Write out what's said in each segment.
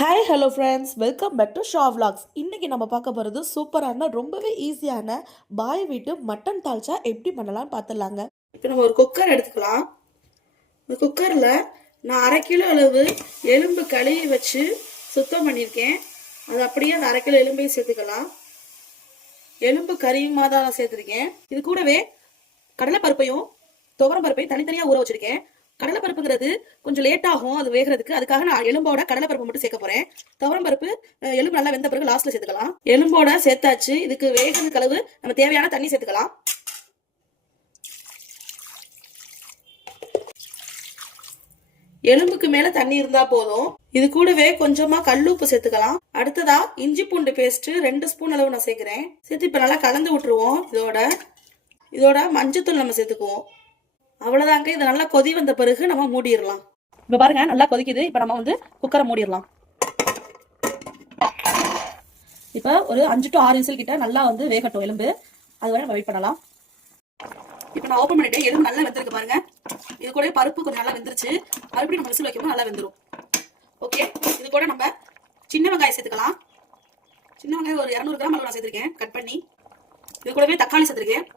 Hi hello friends, welcome back to Sha vlogs. இன்றைக்கி நம்ம பார்க்க போகிறது சூப்பரான ரொம்பவே ஈஸியான பாய் வீட்டு மட்டன் தால்ச்சா எப்படி பண்ணலாம்னு பார்த்துடலாங்க. இப்போ நம்ம ஒரு குக்கர் எடுத்துக்கலாம். இந்த குக்கரில் நான் 1/2 கிலோ அளவு எலும்பு கழுவி வச்சு சுத்தம் பண்ணியிருக்கேன். அது அப்படியே அந்த 1/2 கிலோ எலும்பையும் சேர்த்துக்கலாம். எலும்பு கறியுமா தான் நான் சேர்த்துருக்கேன். இது கூடவே கடலைப்பருப்பையும் துவரம் பருப்பையும் தனித்தனியாக ஊற வச்சுருக்கேன். கடலைப்பருப்புங்கிறது கொஞ்சம் லேட் ஆகும் அது வேகிறதுக்கு. அதுக்காக நான் எலும்போட கடலைப்பருப்பு மட்டும் சேர்க்க போறேன். துவரம் பருப்பு எலும்பு நல்லா வெந்த பிறகு லாஸ்ட்ல சேர்த்துக்கலாம். எலும்போட சேர்த்தாச்சு. இதுக்கு வேகிறதுக்கு அளவு நம்ம தேவையான தண்ணி சேர்த்துக்கலாம். எலும்புக்கு மேல தண்ணி இருந்தா போதும். இது கூடவே கொஞ்சமா கல்லுப்பு சேர்த்துக்கலாம். அடுத்ததா இஞ்சி பூண்டு பேஸ்ட் 2 ஸ்பூன் அளவு நான் சேர்க்கிறேன். சேர்த்து இப்ப நல்லா கலந்து விட்டுருவோம். இதோட மஞ்சத்தூள் நம்ம சேர்த்துக்குவோம். அவ்வளவுதாங்க. இது நல்லா கொதி வந்த பிறகு நம்ம மூடிடலாம். இப்ப பாருங்க நல்லா கொதிக்குது. இப்ப நம்ம குக்கரை மூடிடலாம். இப்ப ஒரு 5 to 6 விசில் கிட்ட நல்லா வேகட்டும் எலும்பு. அது வரை நம்ம வெயிட் பண்ணலாம். இப்ப நான் ஓபன் பண்ணிட்டேன். எலும்பு நல்லா வெந்திருக்கு பாருங்க. இது கூட பருப்பு கொஞ்சம் நல்லா வெந்துருச்சு. மறுபடியும் நம்ம விசில் வைக்கும்போது நல்லா வெந்துடும். ஓகே, இது கூட நம்ம சின்ன வெங்காயம் சேர்த்துக்கலாம். சின்ன வெங்காயம் ஒரு 200 கிராம் அளவு நான் சேர்த்திருக்கேன் கட் பண்ணி. இது கூடவே தக்காளி சேர்த்திருக்கேன்.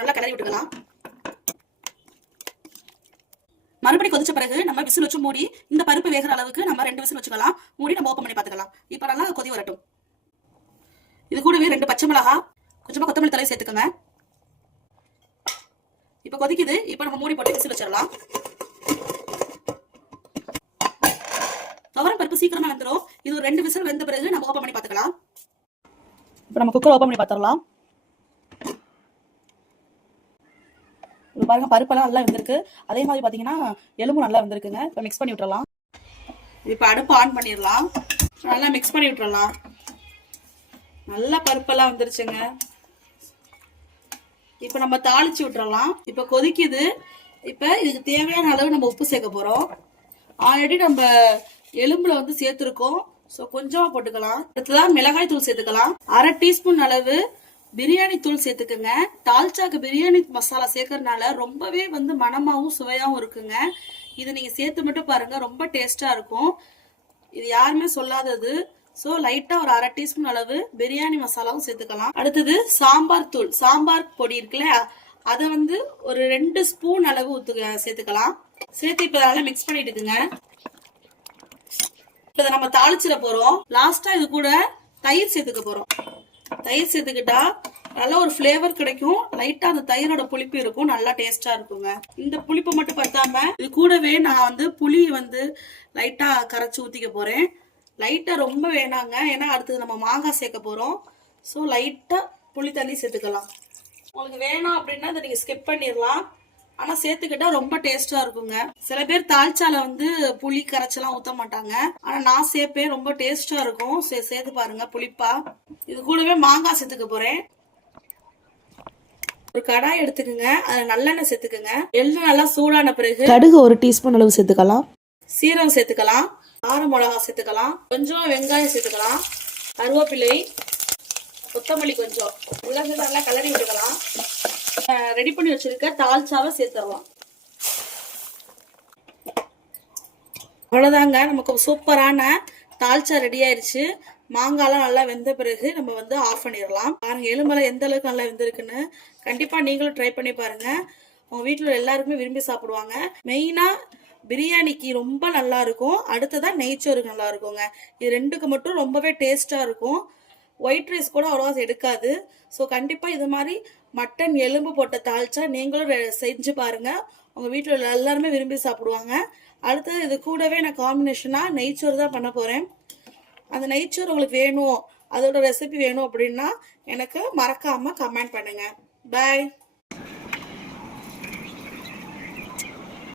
நல்லா கிளறி விட்டுக்கலாம். மறுபடியும் கொதிச்ச பிறகு நம்ம விசில் வச்சு மூடி இந்த பருப்பு வேகிற அளவுக்கு நம்ம 2 விசில் வச்சுக்கலாம். மூடி நம்ம ஓப்பன் பண்ணி பார்த்துக்கலாம். இப்போ நல்லா கொதி வரட்டும். இது கூடவே 2 பச்சை மிளகாய், கொஞ்சமா கொத்தமல்லி தழை சேர்த்துக்கோங்க. இப்போ கொதிக்குது. இப்போ நம்ம மூடி போட்டு விசில் வச்சிடலாம். துவரம் பருப்பு சீக்கிரமா வந்துடும். இது ஒரு 2 விசில் வெந்த பிறகு நம்ம ஓப்பன் பண்ணி பார்த்துக்கலாம். இப்போ நம்ம குக்கர் ஓப்பன் பண்ணி பார்த்துடலாம். பாருங்க பருப்பெல்லாம் நல்லா வெந்திருக்கு. அதே மாதிரி பாத்தீங்கன்னா எலும்பு நல்லா வெந்திருக்குங்க. இப்போ மிக்ஸ் பண்ணி விட்டுறலாம். இப்போ அடுப்பு ஆன் பண்ணிடலாம். நல்லா மிக்ஸ் பண்ணி விட்டுறலாம். நல்லா பருப்பெல்லாம் வந்துருச்சுங்க. இப்போ நம்ம தாளிச்சு விட்டுறலாம். இப்போ கொதிக்குது. இப்போ இதுக்கு தேவையான அளவு நம்ம உப்பு சேர்க்க போறோம். ஆல்ரெடி நம்ம எலும்புல சேர்த்துருக்கோம். ஸோ கொஞ்சமா போட்டுக்கலாம். அடுத்ததான் மிளகாய் தூள் சேர்த்துக்கலாம். 1/2 டீஸ்பூன் அளவு பிரியாணி தூள் சேர்த்துக்குங்க. தால்ச்சாக்கு பிரியாணி மசாலா சேர்க்கறதுனால ரொம்பவே மனமாவும் சுவையாவும் இருக்குங்க. இது நீங்க சேர்த்து மட்டும் பாருங்க, ரொம்ப டேஸ்டா இருக்கும். இது யாருமே சொல்லாதது. ஸோ லைட்டா ஒரு 1/2 டீஸ்பூன் அளவு பிரியாணி மசாலாவும் சேர்த்துக்கலாம். அடுத்தது சாம்பார் தூள், சாம்பார் பொடி இருக்குல்ல, அதை ஒரு 2 ஸ்பூன் அளவு சேர்த்துக்கலாம். சேர்த்து இப்ப நல்லா மிக்ஸ் பண்ணிட்டுக்குங்க. இப்ப நம்ம தாளிச்சிட போறோம். லாஸ்டா இது கூட தயிர் சேர்த்துக்க போறோம். தயிர் சேர்த்துக்கிட்டா நல்ல ஒரு ஃபிளேவர் கிடைக்கும். லைட்டா அந்த தயிரோட புளிப்பு இருக்கும். நல்லா டேஸ்டா இருக்குங்க. இந்த புளிப்பு மட்டும் பத்தாம இது கூடவே நான் புளி லைட்டா கரைச்சு ஊத்திக்க போறேன். லைட்டா ரொம்ப வேணாங்க, ஏன்னா அடுத்தது நம்ம மாங்காய் சேர்க்க போறோம். ஸோ லைட்டா புளி தண்ணி சேர்த்துக்கலாம். உங்களுக்கு வேணும் அப்படின்னா அதை நீங்க ஸ்கிப் பண்ணிடலாம். ஆனா சேர்த்துக்கிட்டா ரொம்ப டேஸ்டா இருக்குங்க. சில பேர் தால்ச்சால புளி கரைச்செல்லாம் ஊத்த மாட்டாங்க. ஆனா நான் சேர்ப்பேன். ரொம்ப டேஸ்டா இருக்கும். சேர்த்து பாருங்க புளிப்பா. இது கூடவே மாங்காய் சேர்த்துக்க போறேன். ஒரு கடாய் எடுத்துக்கோங்க. அதுல நல்லெண்ணெய் சேர்த்துக்கோங்க. எண்ணெய் நல்லா சூடான பிறகு கடுகு 1 டீஸ்பூன் அளவு சேர்த்துக்கலாம். சீரகம் சேர்த்துக்கலாம். கார மிளகாய் சேர்த்துக்கலாம். கொஞ்சம் வெங்காயம் சேர்த்துக்கலாம். கருவேப்பிலை, கொத்தமல்லி கொஞ்சம் உலக நல்லா கலரி விட்டுக்கலாம். ரெடி பண்ணி வச்சிருக்க தால்ச்சாவை சேர்த்துடலாம். அவ்வளவுதாங்க, நமக்கு சூப்பரான தால்ச்சா ரெடி ஆயிருச்சு. மாங்காய்லாம் நல்லா வெந்த பிறகு நம்ம ஆஃப் பண்ணிடலாம். பாருங்க எலும்பெல்லாம் எந்த அளவுக்கு நல்லா வெந்திருக்குன்னு. கண்டிப்பா நீங்களும் ட்ரை பண்ணி பாருங்க. உங்க வீட்டுல எல்லாருக்குமே விரும்பி சாப்பிடுவாங்க. மெயினா பிரியாணிக்கு ரொம்ப நல்லா இருக்கும். அடுத்ததான் நெய்ச்சோருக்கு நல்லா இருக்குங்க. இது 2க்கு மட்டும் ரொம்பவே டேஸ்டா இருக்கும். ஒயிட் ரைஸ் கூட அவ்வளோவா எடுக்காது. ஸோ கண்டிப்பாக இது மாதிரி மட்டன் எலும்பு போட்ட தால்ச்சா நீங்களும் செஞ்சு பாருங்க. உங்கள் வீட்டில் எல்லாருமே விரும்பி சாப்பிடுவாங்க. அடுத்தது இது கூடவே நான் காம்பினேஷனாக நெய்ச்சோறு தான் பண்ண போகிறேன். அந்த நெய்ச்சோறு உங்களுக்கு வேணும், அதோட ரெசிபி வேணும் அப்படின்னா எனக்கு மறக்காமல் கமெண்ட் பண்ணுங்கள். பாய்.